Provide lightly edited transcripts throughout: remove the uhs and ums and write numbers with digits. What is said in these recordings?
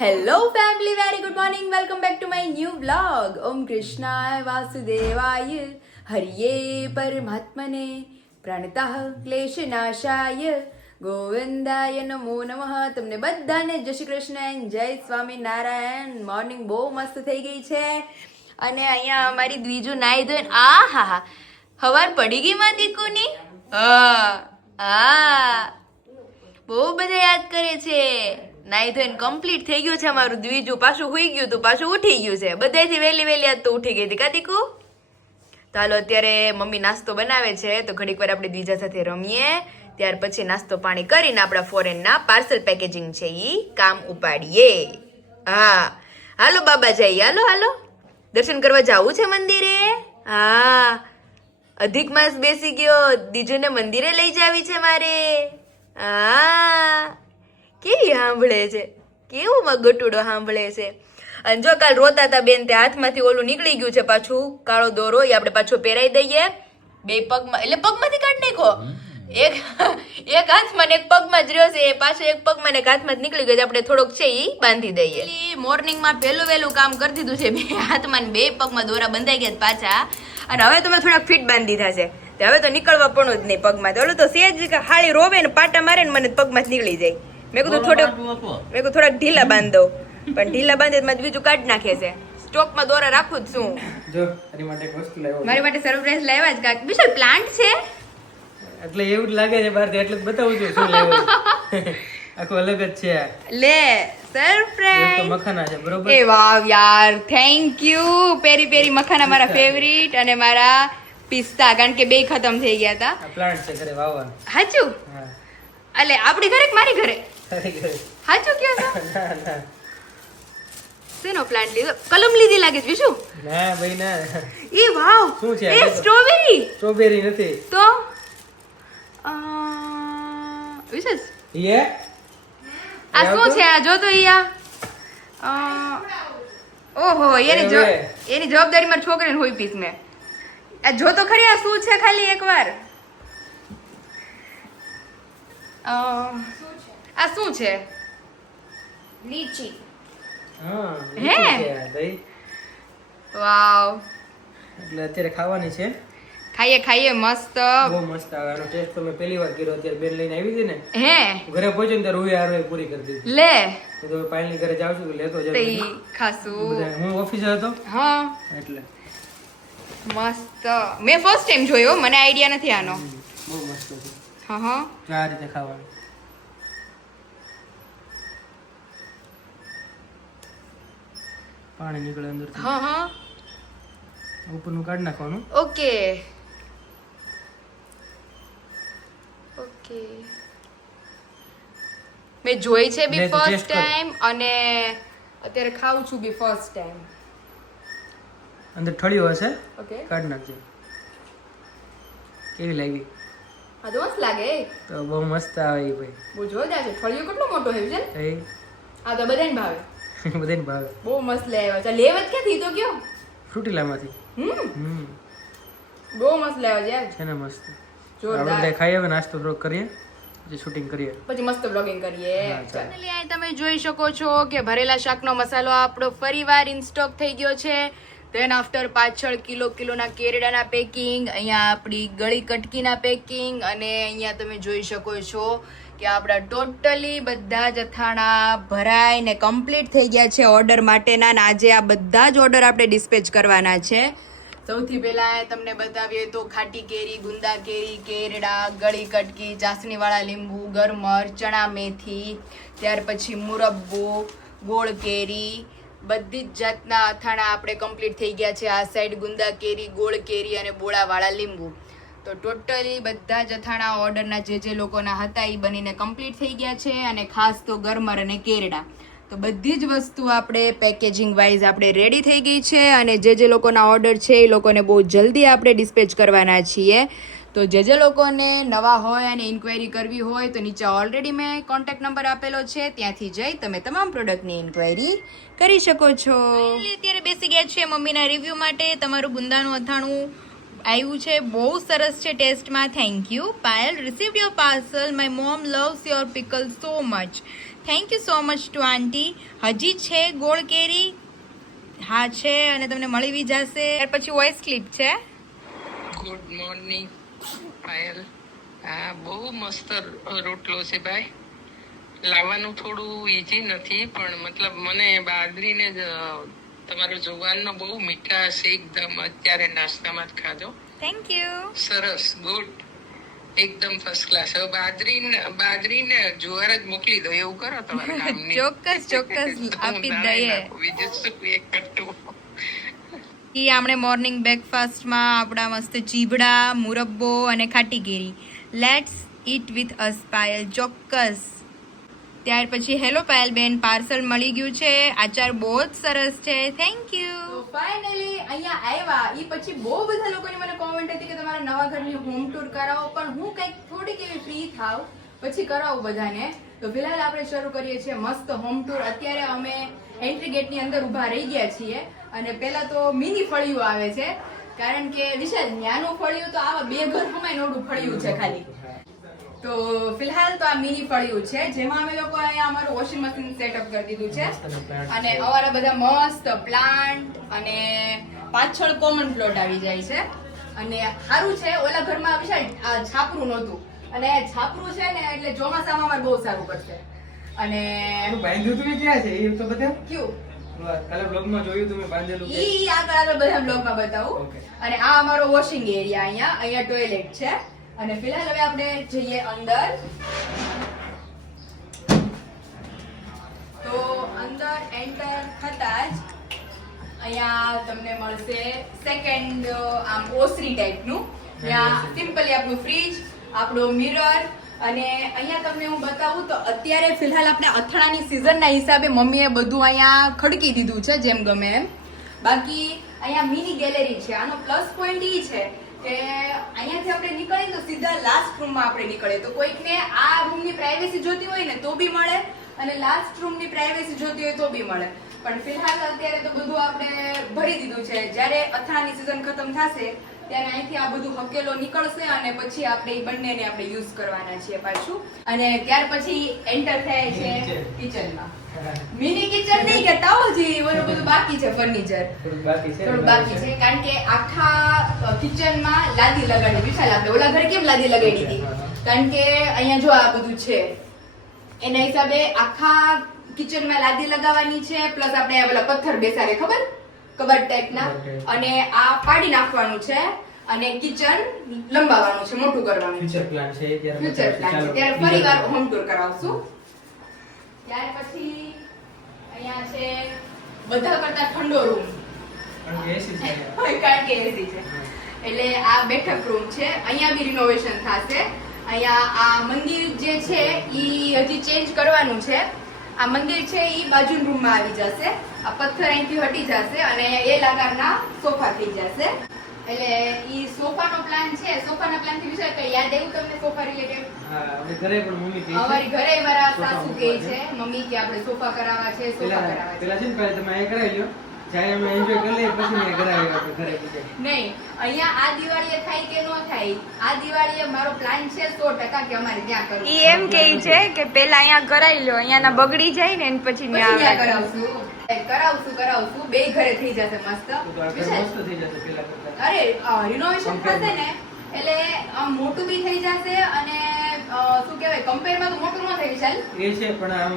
Hello family, very good morning. Welcome back to my new vlog. ઓમ કૃષ્ણાય વાસુદેવાય હરિયે પરમાત્મને પ્રણતઃ ક્લેશનાશાય ગોવિંદાય નમો નમઃ. તમને બધાને જય શ્રી કૃષ્ણ and જય સ્વામિનારાયણ. મોર્નિંગ બહુ મસ્ત થઈ ગઈ છે અને અહીંયા અમારી દ્વિજુ નાઈ ધોઈને હા હા હવાર પડી ગઈ માં દીકુની. બહુ બધા યાદ કરે છે. નાઈ ધોઈને કમ્પ્લીટ થઈ ગયું છે અમારું દ્વિજુ. પાછું હુઈ ગયું તું, પાછું ઉઠી ગયું છે. બધાથી વહેલી વહેલી આજ તો ઉઠી ગઈ હતી કા દીકુ. તો હાલો અત્યારે મમ્મી નાસ્તો બનાવે છે તો ઘડીક વાર આપણે દ્વિજા સાથે રમીએ, ત્યાર પછી નાસ્તો પાણી કરીને આપણા ફોરેનના પાર્સલ પેકેજિંગ છે ઈ કામ ઉપાડીએ. હા હાલો બાબા જઈએ. હાલો હાલો દર્શન કરવા જવું છે મંદિરે. હા અધિક માસ બેસી ગયો, દીજુને મંદિરે લઈ જાવી છે મારે. હા કેવી સાંભળે છે, કેવું માં ગટુડો સાંભળે છે. અને જો કાલ રોતા હતા બેન, તે હાથમાંથી ઓલું નીકળી ગયું છે પાછું કાળો દોરો, એ આપણે પાછો પહેરાઈ દઈએ બે પગમાં. એટલે પગમાંથી કાઢી નાખો, એક હાથમાં ને એક પગમાં જ રહ્યો છે. એ પાછો એક પગમાં ને એક હાથમાં જ નીકળી ગયો છે. આપણે થોડોક છે ઈ બાંધી દઈએ. મોર્નિંગમાં પહેલું વહેલું કામ કરી દીધું છે. બે હાથમાં ને બે પગમાં દોરા બંધાઈ ગયા પાછા. અને હવે તો મેં થોડાક ફિટ બાંધી દીધા છે. હવે તો નીકળવા પણ જ નહીં પગમાં. ઓલું તો સેજ હાળી રોવે ને પાટા મારે ને મને પગમાં જ નીકળી જાય. મેં કીધું થોડાક ઢીલા બાંધ દઉં, પણ ઢીલા બાંધે તો બીજું કાઢી નાખે છે. સ્ટોકમાં દોરા રાખું જ શું. જો મારી માટે સરપ્રાઈઝ લાવ્યા જ કાક વિશાલ પ્લાન્ટ છે. એટલે એવું જ લાગે છે બહાર એટલે બતાવું છું શું લેવું. આખું અલગ જ છે. લે સરપ્રાઈઝ તો મખાના છે બરોબર. એ વાવ યાર, થેન્ક યુ. પેરી પેરી મખાના મારા ફેવરિટ અને મારા પિસ્તા, કારણ કે બે ખતમ થઈ ગયા હતા. પ્લાન્ટ છે ઘરે વાવવાનું. હાચું? હા અલે આપણી ઘરે કે મારી ઘરે? તારી ઘરે. હાચું કયો છો? ના ના શેનો પ્લાન્ટ લીધો? કલમ લીધી લાગે છે વિશુ. ના ભાઈ ના. એ વાવ, શું છે? એ સ્ટ્રોબેરી. સ્ટ્રોબેરી નથી તો વિશેષ યે આ શું છે? આ જો તો ઈયા ઓહો, એની જવાબદારી મારી છોકરીને હોય પીસ. મેં આ જો તો ખરી આ શું છે ખાલી એકવાર. આ શું છે? લીચી. હા હે? છે દહીં. વાવ, એટલે અત્યારે ખાવાની છે. ખાઈએ ખાઈએ મસ્ત. બહુ મસ્ત આવે આનો ટેસ્ટ. તો મેં પહેલી વાર કર્યો. અત્યારે બેન લઈને આવી હતી ને, હે ઘરે પહોંચ્યો ને ત્યારે રૂએ હારો પૂરી કરી દીધી. લે તો પાયલની ઘરે જાઉં છું લેતો તે જાય. ખાસું. હું ઓફિસે હતો હા એટલે મસ્ત. મેં ફર્સ્ટ ટાઈમ જોયો, મને આઈડિયા નથી આનો. બહુ મસ્ત હતું. હા હા આ રીતે ખાવાનું. પાણી નીકળે અંદર. હા હા ઉપરનું કાઢી નાખવાનું. Okay okay. મેં જોઈ છે બી મેં તો ફર્સ્ટ taste કરી. ટાઈમ અને અત્યારે ખાઉં છું બી ફર્સ્ટ ટાઈમ. અંદર ઠળિયો હશે, ઓકે કાઢી નાખજો. કેવી લાગી? આ તો મસ્ત લાગે. તો બહુ મસ્ત આવે એ ભાઈ. બહુ જોરદાર છે. ફળિયો કેટલો મોટો છે છે. એ આ તો બધાને ભાવે. બધાને ભાવે. બહુ મસ્ત લેવા છે. લેવા જ ક્યાંથી તો કયો? ફ્રૂટીલામાંથી. બહુ મસ્ત લેવા છે યાર. છે ને મસ્ત. જોરદાર. આપણે ખાઈએ હવે, નાસ્તો થોડોક કરીએ, પછી શૂટિંગ કરીએ. પછી મસ્ત બ્લોગિંગ કરીએ. હા, ચાલો. ફાઇનલી અહીં તમે જોઈ શકો છો કે ભરેલા શાકનો મસાલો આપણો ફરીવાર ઇન સ્ટોક થઈ ગયો છે. ધેન આફ્ટર પાછળ કિલોના કેરડાના પેકિંગ, અહીંયા આપણી ગળી કટકીના પેકિંગ, અને અહીંયા તમે જોઈ શકો છો કે આપણા ટોટલી બધા જ અથાણા ભરાઈને કમ્પ્લીટ થઈ ગયા છે ઓર્ડર માટેના. અને આજે આ બધા જ ઓર્ડર આપણે ડિસ્પેચ કરવાના છે. સૌથી પહેલા તમને બતાવીએ તો ખાટી કેરી, ગુંદા કેરી, કેરડા, ગળી કટકી, ચાસણીવાળા લીંબુ, ગરમર, ચણા મેથી, ત્યાર પછી મુરબ્બો, ગોળ કેરી, બધી જ જાતના અથાણા આપણે કમ્પ્લીટ થઈ ગયા છે. આ સાઈડ ગુંદા કેરી, ગોળ કેરી અને બોળાવાળા લીંબુ. તો ટોટલી બધા જ અથાણા ઓર્ડરના જે લોકોના હતા એ બનીને કમ્પ્લીટ થઈ ગયા છે. અને ખાસ તો ગરમર અને કેરડા, તો બધી જ વસ્તુ આપણે પેકેજિંગ વાઇઝ આપણે રેડી થઈ ગઈ છે. અને જે લોકોના ઓર્ડર છે એ લોકોને બહુ જલ્દી આપણે ડિસ્પેચ કરવાના છીએ. તો જે લોકોને નવા હોય અને ઇન્ક્વાયરી કરવી હોય તો નીચે ઓલરેડી મેં કોન્ટેક્ટ નંબર આપેલો છે, ત્યાંથી જઈ તમે તમામ પ્રોડક્ટની ઇન્ક્વાયરી કરી શકો છો. અત્યારે બેસી ગયા છે મમ્મીના રિવ્યૂ માટે. તમારું ગુંદાનું અથાણું આવ્યું છે, બહુ સરસ છે ટેસ્ટમાં. Thank you Payal. Received your parcel. My mom loves your pickle so much. Thank you so much to aunty. હજી છે ગોળ કેરી? હા છે, અને તમને મળી બી જશે. ત્યાર પછી વોઇસ ક્લિપ છે. Good morning Payal. હા, બહુ મસ્ત રોટલો છે ભાઈ. લાવવાનું થોડું ઈઝી નથી, પણ મતલબ મને બાજરીને જ તમારો જુવારનો બહુ મીઠાશ એકદમ અત્યારે નાસ્તામાં જ ખાધો. Thank you. સરસ, ગુડ, એકદમ ફર્સ્ટ ક્લાસ. હવે બાજરીને જુવાર જ મોકલી દો, એવું કરો તમારા ગામની. ચોક્કસ આપી જ દઈએ. બીજું શું એક કટ્ટું. ઈ આપણે મોર્નિંગ બ્રેકફાસ્ટમાં આપણા મસ્ત ચીબડા, મુરબ્બો અને ખાટી કેરી. Let's eat with us Payal. ચોક્કસ. ત્યાર પછી હેલો પાયલ બેન, પાર્સલ મળી ગયું છે. આચાર બહુ જ સરસ છે. Thank you. ફાઇનલી અહીંયા આવ્યા. ઈ પછી બહુ બધા લોકોની મને કોમેન્ટ હતી કે તમારા નવા ઘરની હોમ ટૂર કરાવો, પણ હું કંઈક થોડીક એવી ફ્રી થાવ પછી કરાવું બધાને. તો ફિલહાલ આપણે શરૂ કરીએ છીએ મસ્ત હોમ ટૂર. અત્યારે અમે એન્ટ્રી ગેટની અંદર ઊભા રહી ગયા છીએ, અને પહેલા તો મિની ફળિયું આવે છે, કારણ કે વિશાલ નાનું ફળિયું તો આવા બે ઘર હમાય નોડું ફળિયું છે ખાલી. તો ફિલહાલ તો આ મિની ફળિયું છે, જેમાં અમે લોકો અહીંયા અમારું વોશિંગ મશીન સેટઅપ કરી દીધું છે, અને અમારા બધા મસ્ત પ્લાન્ટ, અને પાછળ કોમન પ્લોટ આવી જાય છે. અને સારું છે, ઓલા ઘરમાં વિશાલ આ છાપરું નહોતું, અને છાપરું છે ને એટલે ચોમાસામાં અમારે બહુ સારું પડશે. અને બાંધ્યું તું ક્યાં છે એ તો બધા કયું કાલે બ્લોગમાં જોયું તું મેં બાંધેલું. ઈ આગળ બધા બ્લોગમાં બતાવું. Okay. અને આ અમારો વોશિંગ એરિયા, અહીંયા ટોયલેટ છે. અને ફિલહાલ હવે આપણે જઈએ અંદર. તો અંદર એન્ટર થતા જ અહીંયા તમને મળશે સેકન્ડ આમ ઓસરી ટાઈપનું. ત્યાં સિમ્પલી આપણું ફ્રીજ, આપણો મિરર, અને અહીંયા તમને હું બતાવું તો અત્યારે ફિલહાલ આપણે અથાણાની સિઝનના હિસાબે મમ્મીએ બધું અહીંયા ખડકી દીધું છે જેમ ગમે એમ. બાકી અહીંયા મિની ગેલેરી છે. આનો પ્લસ પોઈન્ટ ઈ છે કે અહીંયાથી આપણે નીકળીએ તો સીધા લાસ્ટ રૂમમાં આપણે નીકળીએ, તો કોઈકને આ રૂમની પ્રાઇવેસી જોતી હોય ને તો બી મળે, અને લાસ્ટ રૂમની પ્રાઇવેસી જોતી હોય તો બી મળે. પણ ફિલહાલ અત્યારે તો બધું આપણે ભરી દીધું છે. જ્યારે અથાણાની સિઝન ખતમ થશે ત્યારે અહીંથી આ બધું હકેલો નીકળશે, અને પછી આપણે એ બંનેને આપણે યુઝ કરવાના છીએ પાછું. અને ત્યાર પછી એન્ટર થાય છે કિચનમાં. મિની કિચન નહીં કહેતા હો, હજી ઓલું બધું બાકી છે, ફર્નિચર થોડું બાકી છે, કારણ કે આખા કિચનમાં લાદી લગાડી. વિશાલ આપણે ઓલા ઘરે કેમ લાદી લગાડી હતી, કારણ કે અહીંયા જો આ બધું છે એના હિસાબે આખા કિચનમાં લાદી લગાવવાની છે. પ્લસ આપણે ઓલા પથ્થર બેસાડે ખબર, કબાટ ટાઈપના, અને આ પાડી નાખવાનું છે, અને કિચન લંબાવવાનું છે, મોટું કરવાનું છે. ફ્યુચર પ્લાન છે ત્યારે ફરીવાર હોમ ટૂર કરાવશું. ત્યાર પછી અહીંયા છે બધા કરતા ઠંડો રૂમ, કારણ કે એસી છે, એટલે આ બેઠક રૂમ છે. અહીંયા બી રિનોવેશન થશે. અહીંયા આ મંદિર જે છે ઈ હજી ચેન્જ કરવાનું છે. આ મંદિર છે ઈ બાજુ રૂમમાં આવી જશે. આ પથ્થર અહીંથી હટી જશે, અને એ લાગારના સોફા થઈ જશે. એટલે ઈ સોફાનો પ્લાન છે. સોફાના પ્લાન થી વિચાર કરી યાદ આવ્યું તમને સોફા રિલેટેડ? ઘરે પણ મમ્મી કહે છે, અમારી ઘરે મારા સાસુ કહે છે મમ્મી કે આપણે સોફા કરાવવા છે, સોફા કરાવવા છે. પેલા છે ને પહેલા તમે અહીંયા કરાવી લો, જાય અમે એન્જોય કરી લઈએ, પછી મેં કરાવી આપણે ઘરે પૂછે. નહીં, અહીંયા આ દિવાળીએ થાય કે ન થાય, આ દિવાળીએ મારો પ્લાન છે 100% કે અમારે ત્યાં કરવું. ઈ એમ કહે છે કે પેલા અહીંયા કરાવી લો, અહીંયાના બગડી જાય ને પછી પછી ત્યાં કરાવશું. બે ઘરે થઈ જશે મસ્ત. તો આપણે મસ્ત થઈ જશે પેલા કરતા. અરે રિનોવેશન થશે ને એટલે આમ મોટું બી થઈ જશે, અને શું કહેવાય કમ્પેરમાં તો મોટું ન થાય વિશાલ, એ છે પણ આમ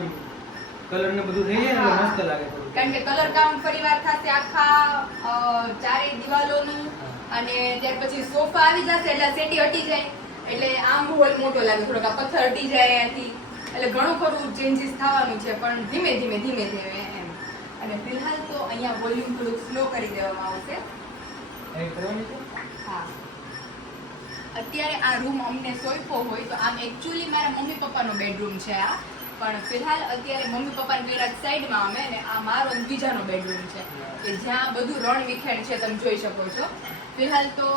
કલર ને બધું થઈ જાય ને એટલે મસ્ત લાગે થોડું. કારણ કે કલર કામ ફરીવાર થશે આખા ચારે દિવાલોનું, અને ત્યાર પછી સોફા આવી જશે એટલે સેટી હટી જાય, એટલે આમ હોલ મોટો લાગે, થોડોક આ પથ્થર હટી જાય અહીંયાથી, એટલે ઘણું ખરું ચેન્જીસ થવાનું છે, પણ ધીમે ધીમે એમ. અને ફિલહાલ તો અહીંયા વોલ્યુમ થોડુંક સ્લો કરી દેવામાં આવશે. અહીં કરવાની છે? હા, અત્યારે આ રૂમ અમને સોંપ્યો હોય તો આમ એકચ્યુઅલી મારા મમ્મી પપ્પાનો બેડરૂમ છે આ, પણ ફિલહાલ અત્યારે મમ્મી પપ્પાને પેલા સાઈડમાં અમે, ને આ મારો બીજાનો બેડરૂમ છે કે જ્યાં બધું રણ વિખેણ છે, તમે જોઈ શકો છો. ફિલહાલ તો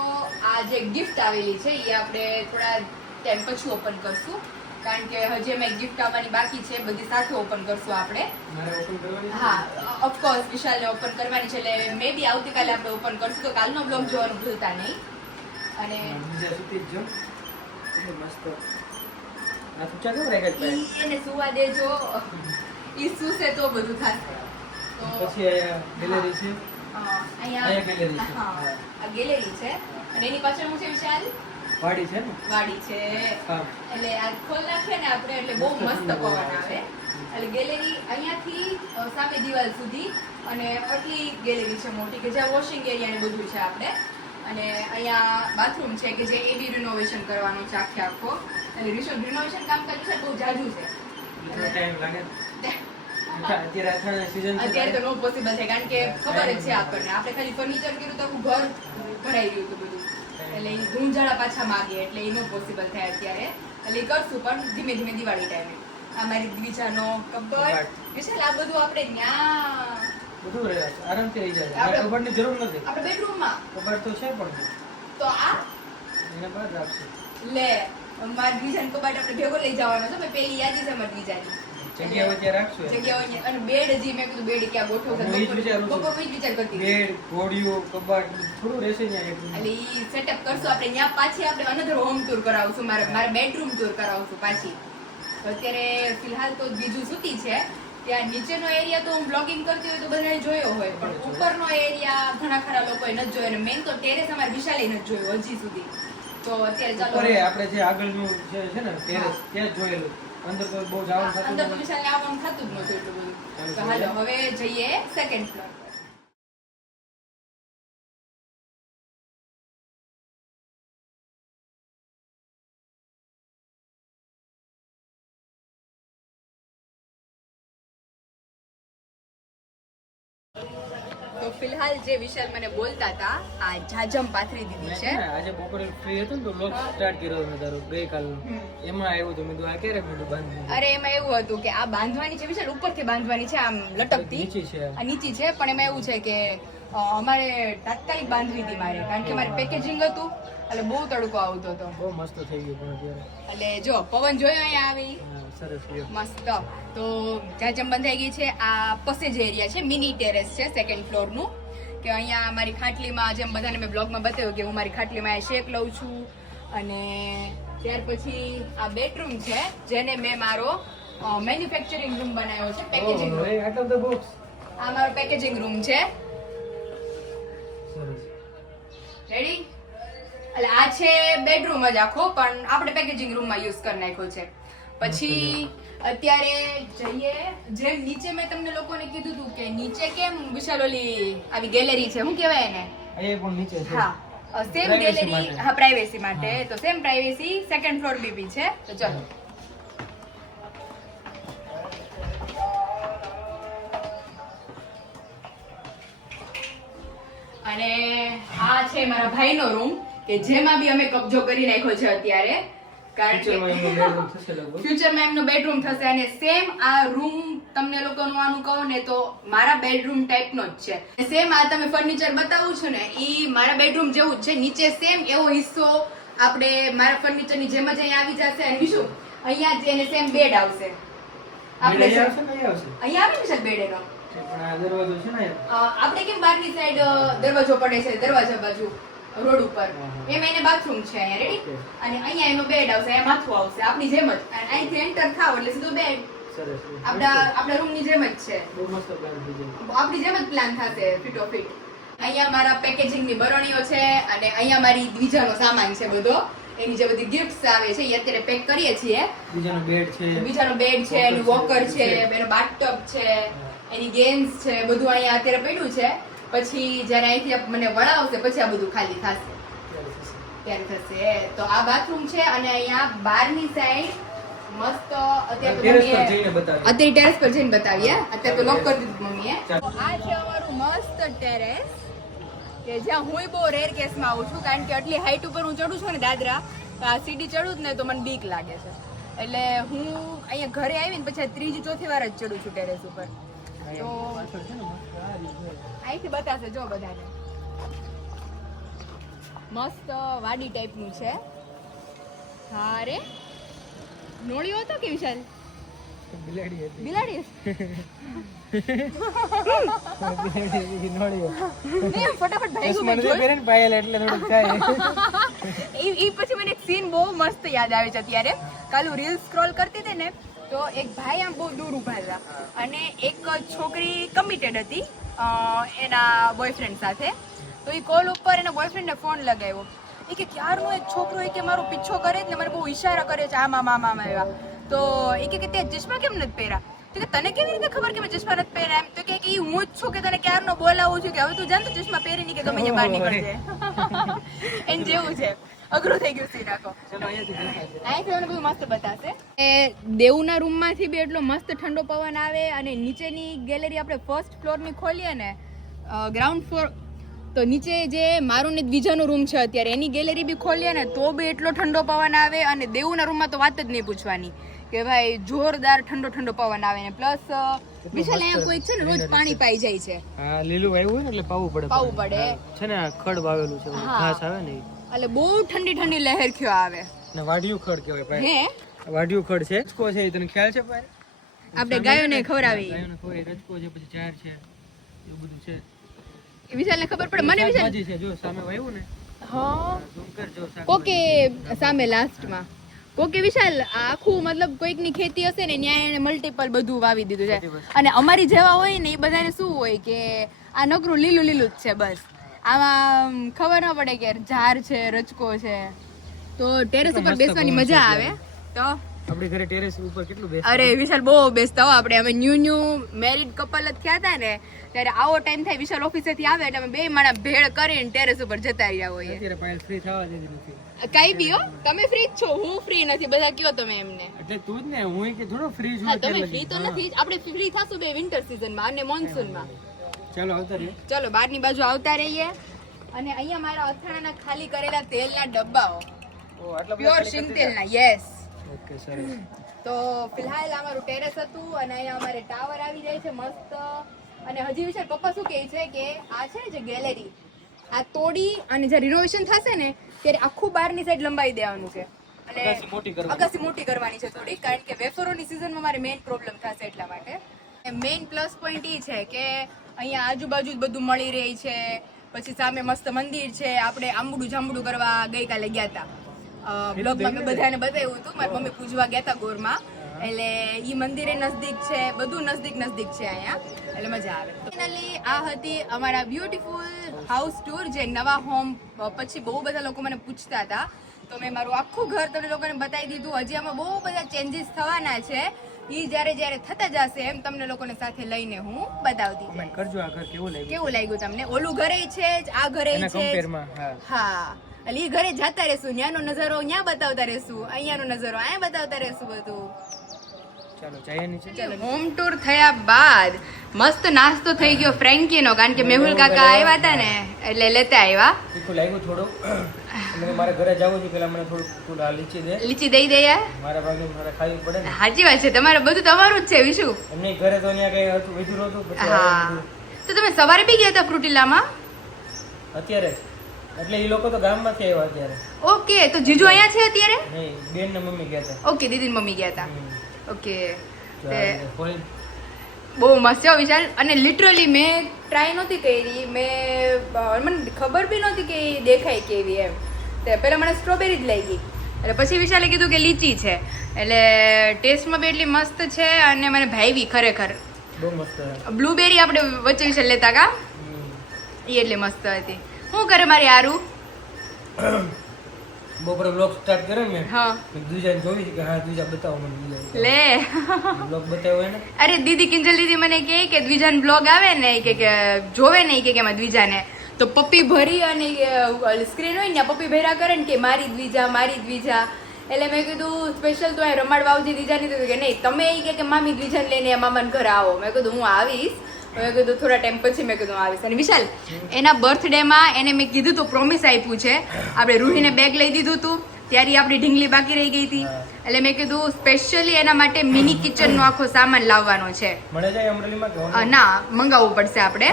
આ જે ગિફ્ટ આવેલી છે એ આપણે થોડા ટાઈમ પછી ઓપન કરશું, કારણ કે હજી અમે ગિફ્ટ આવવાની બાકી છે, બધી સાથે ઓપન કરશું આપણે. મારે ઓપન કરવાની છે? હા, ઓફકોર્સ વિશાલને ઓપન કરવાની છે, એટલે મે બી આવતીકાલે આપણે ઓપન કરશું, તો કાલનો બ્લોગ જોવાનું ભૂલતા નહીં. અને બીજા સુધી જ જો, એટલે મસ્ત આ ઊંચા કેમ રાખ્યા છે ભાઈ? ઈ એને સુવા દેજો. ઈ સુશે તો બધું થશે. તો પછી અહીંયા ગેલેરી છે. અહીંયા અહીંયા gallery છે. હા, આ ગેલેરી છે અને એની પાછળ શું છે વિશાલ? વાડી છે ને? વાડી છે. હા. એટલે આ ખોલ નાખીએ ને આપણે એટલે બહુ મસ્ત પવન આવે. એટલે ગેલેરી અહીંયાથી સામે દિવાલ સુધી અને આટલી ગેલેરી છે મોટી કે જ્યાં વોશિંગ એરિયા ને બધું છે આપણે. અને અહીંયા બાથરૂમ છે કે જે એબી રિનોવેશન કરવાનો છે આખે આખો. એટલે રિનોવેશન કામકાજ છે બહુ જાજુ છે. એટલો ટાઈમ લાગે. અત્યારે અથાણાની season છે. અત્યારે તો નો પોસિબલ છે કારણ કે ખબર જ છે આપણને આપણે ખાલી ફર્નિચર કર્યું તો આખું ઘર ભરાઈ ગયું હતું બધું. એટલે એ ગુંજાળા પાછા માગે એટલે એ નો પોસિબલ થાય અત્યારે. એટલે એ કરશું પણ ધીમે ધીમે દિવાળી ટાઈમે. આ મારી દ્વિજાનો કબાટ વિશાલ આ બધું આપણે ન્યા બધું રહે છે, આરામથી રહી જાય. આ કબાટની જરૂર નથી. આપણે બેડરૂમમાં કબાટ તો છે પણ તો આ એને બહાર રાખશે. લે મારી દ્વિજાનો કબાટ આપણે ભેગો લઈ જવાનો છે. મેં પેલી યાદી છે મારી દ્વિજાની જગ્યા હોય ત્યાં રાખશું એમ. જગ્યા હોય અને બેડ હજી મેં કીધું બેડ ક્યાં ગોઠવશે હું ઈ જ વિચારું છું. બપોર જ વિચાર કરતી હતી. બેડ, ઘોડીઓ, કબાટ થોડું રહેશે ત્યાં એકલું. એટલે ઈ સેટઅપ કરશું આપણે ત્યાં પાછી આપણે અનધર હોમ ટૂર કરાવશું મારે બેડરૂમ ટૂર કરાવશું પાછી. તો અત્યારે ફિલહાલ તો બીજું સૂતી છે. ત્યાં નીચેનો એરિયા તો હું બ્લોગિંગ કરતી હોય તો બધાએ જોયો હોય પણ ઉપરનો એરિયા ઘણા ખરા લોકોએ નથી જોયો અને મેઇન તો ટેરેસ અમારે વિશાલે નથી જોયો હજી સુધી. તો અત્યારે ચાલો ઉપર એ આપણે જે આગળનું જે છે ને ટેરેસ ત્યાં જ જોયેલું. અંદર તો બહુ જવાનું થતું અંદર તો નથી. વિશાલને આવવાનું થતું જ નહોતું એટલું બધું. તો હાલો હવે જઈએ સેકન્ડ ફ્લોર પર. તો ફિલહાલ જે વિશાલ મને બોલતા હતા આ જાજમ પાથરી દીધી મેં છે. છે ને આજે બપોરે ફ્રી હતો ને તો બ્લોગ સ્ટાર્ટ કર્યો મેં તારો ગઈકાલનો. એમાં આવ્યું તો મેં કીધું આ ક્યારે મોઢું બાંધ્યું? અરે એમાં એવું હતું કે આ બાંધવાની છે વિશાલ ઉપરથી બાંધવાની છે આમ લટકતી નીચી છે. આ નીચી છે પણ એમાં એવું છે કે અમારે તાત્કાલિક બાંધવી હતી મારે કારણ કે મારે પેકેજિંગ હતું એટલે બહુ તડકો આવતો હતો. બહુ મસ્ત થઈ ગયું પણ અત્યારે. એટલે જો પવન જોયો અહીંયા આવી હા, સરસ રહ્યો. મસ્ત. તો જાજમ બંધાઈ ગઈ છે. આ પસેજ એરિયા છે, મિની ટેરેસ છે સેકન્ડ ફ્લોર નું. કે અહીંયા મારી ખાટલીમાં જેમ બધાને મેં બ્લોગમાં બતાવ્યું કે હું મારી ખાટલીમાં શેક લઉં છું. અને ત્યાર પછી આ બેડરૂમ છે જેને મેં મારો મેન્યુફેક્ચરિંગ રૂમ બનાવ્યો છે, packaging room. Oh, out of the box. આ મારો પેકેજિંગ રૂમ છે. સરસ. રેડી? એટલે આ છે બેડરૂમ જ આખો પણ આપણે પેકેજિંગ રૂમમાં યુઝ કરી નાખ્યો છે. પછી અત્યારે જઈએ જેમ નીચે મેં તમને લોકોને કીધું હતું કે નીચે કેમ વિશાલ ઓલી આવી ગેલેરી છે શું કહેવાય એને? અહીંયા પણ નીચે છે. હા સેમ Privacy ગેલેરી. માટે. હા પ્રાઇવેસી માટે. તો સેમ પ્રાઇવેસી સેકન્ડ ફ્લોર બી છે. તો ચલો અને આ છે મારા ભાઈનો રૂમ કે જેમાં બી અમે કબજો કરી નાખ્યો છે અત્યારે કારણ Future માં એમનું કે bedroom થશે લગભગ. ફ્યુચરમાં એમનો બેડરૂમ થશે અને સેમ આ રૂમ તમને લોકોનું આનું કહું ને તો મારા બેડરૂમ ટાઈપનો જ છે. સેમ આ તમે ફર્નિચર બતાવું છું ને ઈ મારા બેડરૂમ જેવું જ છે. નીચે સેમ એવો હિસ્સો આપણે મારા ફર્નિચરની જેમ જ અહીંયા આવી જશે અને બીજું અહીંયા જ એને સેમ બેડ આવશે. આપણે અહીંયા આવશે કે અહીંયા આવશે? અહીંયા આવે ને સર બેડ એનો પણ આ દરવાજો છે ને આપણે કેમ બહારની સાઈડ દરવાજો પડે છે દરવાજા બાજુ રોડ ઉપર એમ એને બાથરૂમ છે અહીંયા રેડી. અને અહીંયા એનો બેડ આવશે, અહીંયા માથું આવશે આપણી જેમ જ. અને અહીંથી એન્ટર થાવ એટલે સીધું બેડ સરસ. આપણા રૂમની જેમ જ છે. બહુ મસ્ત પ્લાન થઈ જાય. આપણી જેમ જ પ્લાન થશે ફિટો ફિટ. અહીંયા મારા પેકેજિંગની બરણીઓ છે અને અહીંયા મારી દ્વિજાનો સામાન છે બધો. એની જે બધી ગિફ્ટ્સ આવે છે એ અત્યારે પેક કરીએ છીએ. બીજાનો બેડ છે. બીજાનો બેડ છે, એનું વોકર છે, એનો બાથટબ છે, એની ગેમ્સ છે, બધું અહીંયા અત્યારે પડ્યું છે. પછી જ્યારે અહીંથી મને વળાવશે પછી આ બધું ખાલી થશે ત્યારે થશે. તો આ બાથરૂમ છે અને અહીંયા બહારની સાઈડ મસ્ત ટેરેસ પર જઈને બતાવીએ. અત્યારે ટેરેસ પર જઈને બતાવીએ. અત્યારે તો લોક કરી દીધું મમ્મીએ. તો આ છે અમારું મસ્ત ટેરેસ કે જ્યાં હું બહુ રેર કેસમાં આવું છું કારણ કે આટલી હાઈટ ઉપર હું ચડું છું ને દાદરા તો આ સીડી ચડું જ ને તો મને બીક લાગે છે. એટલે હું અહીંયા ઘરે આવીને પછી ત્રીજી ચોથી વાર જ ચડું છું ટેરેસ ઉપર. તો અહીંથી બતાવશે જો બધાને. મસ્ત વાડી ટાઈપનું છે. હા રે નોળિયો હતો કે વિશાલ? બિલાડી હતી. બિલાડી બિલાડી હતી, નોળીઓ. નહીં, ફટાફટ ભાઈ ચશ્મા નથી પહેરે ને પાયલ એટલે થોડુંક થાય. એ પછી મને એક સીન બહુ મસ્ત યાદ આવે છે અત્યારે. કાલું રીલ સ્ક્રોલ કરતી હતી ને તો એક ભાઈ આમ બહુ દૂર ઉભા હતા અને એક છોકરી કમિટેડ હતી એના બોયફ્રેન્ડ સાથે. તો એ કોલ ઉપર એના બોયફ્રેન્ડને ફોન લગાવ્યો. એ કે ક્યારનો એક છોકરો એ કે મારો પીછો કરે છે ને મને બહુ ઈશારા કરે છે આમ આમ આમ આમ એવા. તો એ કે તે ચશ્મા કેમ નથી પહેર્યા? તો કે તને કેવી રીતે ખબર કે મેં ચશ્મા નથી પહેર્યા? એમ તો કે ઈ હું જ છું કે તને ક્યારનો બોલાવું છું કે હવે તું જાણ તો ચશ્મા પહેરી નહીં કે ગમે તે બહાર નીકળજે. એમ જેવું છે. અઘરું થઈ ગયું છે રાખો. ચલો અહીંયાથી દેખાય છે. અહીંથી મને બધું મસ્ત બતાવશે. એ દેવના રૂમમાંથી બી એટલો મસ્ત ઠંડો પવન આવે અને નીચેની ગેલેરી આપણે ફર્સ્ટ ફ્લોરની ખોલીએ ને ગ્રાઉન્ડ ફ્લોર તો નીચે જે મારું ને બીજાનો રૂમ છે અત્યારે એની ગેલેરી બી ખોલીએ ને તો બી એટલો ઠંડો પવન આવે અને દેવના રૂમમાં તો વાત જ નહીં પૂછવાની કે ભાઈ જોરદાર ઠંડો ઠંડો પવન આવે ને પ્લસ વિશાલ અહીંયા કોઈ છે ને રોજ પાણી પાઈ જાય છે. હા, લીલું આવ્યું હોય ને એટલે પાવું પડે. પાવું પડે. છે ને આ ખડ વાવેલું છે, ઓલું ઘાસ આવે ને ઈ. એટલે બહુ ઠંડી ઠંડી લહેરખ્યો આવે. ને વાડિયું ખડ કહેવાય ભાઈ. હે વાડિયું ખડ છે. રચકો છે, એ તને ખ્યાલ છે ભાઈ? આપણે ગાયોને ખવડાવી. ગાયોને ખવડાવી. રચકો છે, પછી ઝાડ છે, એવું બધું છે. વિશાલને ખબર પડે. મને વિશાલ શાકભાજી છે, જો સામે વાવ્યું ને. હા ઝૂમ કર, જો શાકભાજી. કોકે સામે લાસ્ટમાં કોકે વિશાલ આખું મતલબ કોઈકની ખેતી હશે ને ત્યાં એને મલ્ટીપલ બધું વાવી દીધું છે. અને અમારી જેવા હોય ને એ બધાને શું હોય કે આ નકરું લીલું લીલું જ છે બસ. આમાં ખબર ન પડે કે ઝાડ છે, રચકો છે. તો ટેરેસ ઉપર બેસવાની મજા આવે. તો આપણી ઘરે ટેરેસ ઉપર કેટલું બેસ. અરે વિશાલ બહુ બેસતા હો આપણે. અમે ન્યુ મેરિડ કપલ જ થયા હતા ને ત્યારે આવો ટાઈમ થાય વિશાલ ઓફિસેથી આવે એટલે અમે બે માણા ભેળ કરીને ટેરેસ ઉપર જતા રહ્યા હોઈએ. અત્યારે પાયલ ફ્રી થવા દેતી નથી. કઈ બી હો, તમે ફ્રી જ છો, હું ફ્રી નથી. બધા કયો તમે એમને. એટલે તું જ ને, હું કે થોડો ફ્રી છું હા, તમે અત્યારે ફ્રી તો લગી. નથી જ. આપણે ફ્રી થાશું બે વિન્ટર સીઝનમાં અને મોન્સૂનમાં. ચાલો આવતા રહીએ. ચલો બહારની બાજુ આવતા રહીએ. અને અહીંયા મારા અથાણાના ખાલી કરેલા તેલના ડબ્બાઓ, ઓ આટલા બધા પ્યોર ખાલી સિંગ કરી તેલના. યસ. દીધા? ઓકે, સરસ. તો ફિલહાલ અમારું ટેરેસ હતું અને અહીંયા અમારે ટાવર આવી જાય છે મસ્ત. અને હજી વિચાર પપ્પા શું કહે છે કે આ છે ને જે ગેલેરી આ તોડી અને જે રિનોવેશન થશે ને ત્યારે આખું બહારની સાઈડ લંબાવી દેવાનું છે. અગાસી મોટી કરવાની. અગાસી મોટી કરવાની છે થોડી, કારણ કે વેફરોની સિઝનમાં મારે મેઇન પ્રોબ્લેમ થશે એટલા માટે. મેઇન પ્લસ પોઈન્ટ એ છે કે અહીંયા આજુબાજુ જ બધું મળી રહી છે. પછી સામે મસ્ત મંદિર છે. આપણે આંબુડું જાંબુડું કરવા ગઈકાલે ગયા હતા. બ્લોગમાં મેં બધાને બતાવ્યું હતું. મારી મમ્મી પૂજવા ગયા હતા ગોરમાં. એટલે ઈ મંદિરે નજદીક છે, બધું નજદીક નજદીક છે અહીંયા. એટલે મજા આવે. ફાઇનલી આ હતી અમારા બ્યુટીફુલ હાઉસ ટૂર. જે નવા હોમ પછી બહુ બધા લોકો મને પૂછતા હતા તો મેં મારું આખું ઘર તમને લોકોને બતાવી દીધું. હજી આમાં બહુ બધા ચેન્જીસ થવાના છે. ઈ જ્યારે જ્યારે થતા જશે એમ તમને લોકોને સાથે લઈને હું બતાવતી જઈશ. કમેન્ટ કરજો આ ઘર કેવું લાગ્યું. કેવું લાગ્યું તમને? ઓલું ઘરે છે જ, આ ઘરે એના છે જ. કમ્પેરમાં. હા. હા, એટલે ઈ ઘરે જતા રહેશું, ન્યાનો નજારો ન્યા બતાવતા રહેશું, અહીંયાનો નજારો અહીંયા બતાવતા રહેશું બધું. ચાલો જઈએ નીચે. ચલો હોમ ટૂર થયા બાદ મસ્ત નાસ્તો થઈ ગયો ફ્રેન્કીનો, કારણ કે મેહુલ કાકા આવ્યા હતા ને એટલે લેતા આવ્યા. તીખું લાગ્યું થોડું. એટલે મારે ઘરે જવું છે, પેલા મને થોડું આ લીચી દે. લીચી દઈ દે યાર. મારા ભાગે મારે ખાવી પડે ને. સાચી વાત છે, તમારે બધું તમારું જ છે વિશુ. એમને ઘરે તો અહીંયા કઈ હતું વિધુર હતું, પછી આ હા, બધું તો તમે સવારે બી ગયા હતા ફ્રુટીલામાં? અત્યારે જ. એટલે એ લોકો તો ગામમાંથી આવ્યા અત્યારે. ઓકે, તો જીજુ અહીંયા છે અત્યારે? નહીં, બેન ને મમ્મી ગયા હતા. ઓકે, દીદી મમ્મી ગયા હતા. ઓકે, તો તે આ ફોઈલ. બહુ મસ્ત છે વિશાલ. અને લિટરલી મેં ટ્રાય નહોતી કરી. મને ખબર બી નહોતી કે એ દેખાય કેવી એમ. તે પહેલાં મને સ્ટ્રોબેરી જ લાગી. એટલે પછી વિશાલે કીધું કે લીચી છે. એટલે ટેસ્ટમાં બી એટલી મસ્ત છે અને મને ભાવી ખરેખર. બહુ મસ્ત છે. બ્લુબેરી આપણે વચ્ચે વિશાલ લેતા કા, એ એટલી મસ્ત હતી. શું કરે મારી આરું? બપોરે બ્લોગ સ્ટાર્ટ કર્યો ને મેં. હા, દ્વિજાને જોઈ છે કે હા દ્વિજા બતાવો મને દ્વિજા. લે. બ્લોગ બતાવ્યો એને. અરે દીદી કિંજલ દીદી મને કહે કે દ્વિજાન બ્લોગ આવે ને કે જોવે ને કે એમાં દ્વિજાને તો પપ્પી ભરી અને સ્ક્રીન હોય ને પપ્પી ભર્યા કરે ને કે મારી દ્વિજા મારી દ્વિજા. એટલે મેં કીધું સ્પેશિયલ તો રમાડવા આવતી દ્વિજાની તો કે નહીં તમે એ કે મામી દ્વિજાને લઈને મામાને ઘરે આવો. મેં કીધું હું આવીશ. મેં કીધું થોડા ટાઈમ પછી મેં કીધું આવીશ. અને વિશાલ એના બર્થડેમાં એને મેં કીધું તો પ્રોમિસ આપ્યું છે. આપણે રૂહીને બેગ લઈ દીધું હતું ત્યારે આપણી ઢીંગલી બાકી રહી ગઈ હતી. એટલે મેં કીધું સ્પેશિયલી એના માટે મિની કિચનનો આખો સામાન લાવવાનો છે. મળે જાય અમરેલીમાં કે online? ના, મંગાવવું પડશે આપણે.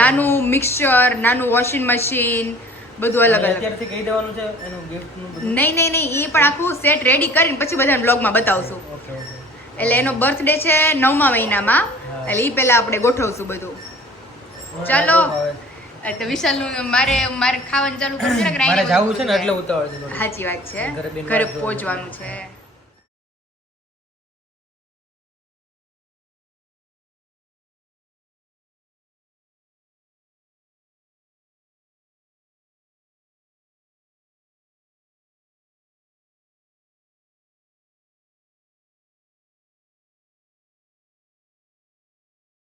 નાનું મિક્સચર, નાનું વોશિંગ મશીન, બધું અલગ અલગ. અત્યારથી કહી દેવાનું છે એનું gift નું બધું. નહીં, એ પણ આખું સેટ રેડી કરીને પછી બધા બ્લોગમાં બતાવશું. Okay okay. એટલે એનો બર્થડે છે 9મા મહિનામાં, એટલે ઈ પહેલા આપણે ગોઠવશું બધું. ચાલો તો વિશાલનું મારે ખાવાનું ચાલુ કરશે ને, મારે જાવું છે ને એટલે ઉતાવળ છે થોડી. સાચી વાત છે, ઘરે બેન ઘરે વાત જોવા પહોંચવાનું છે.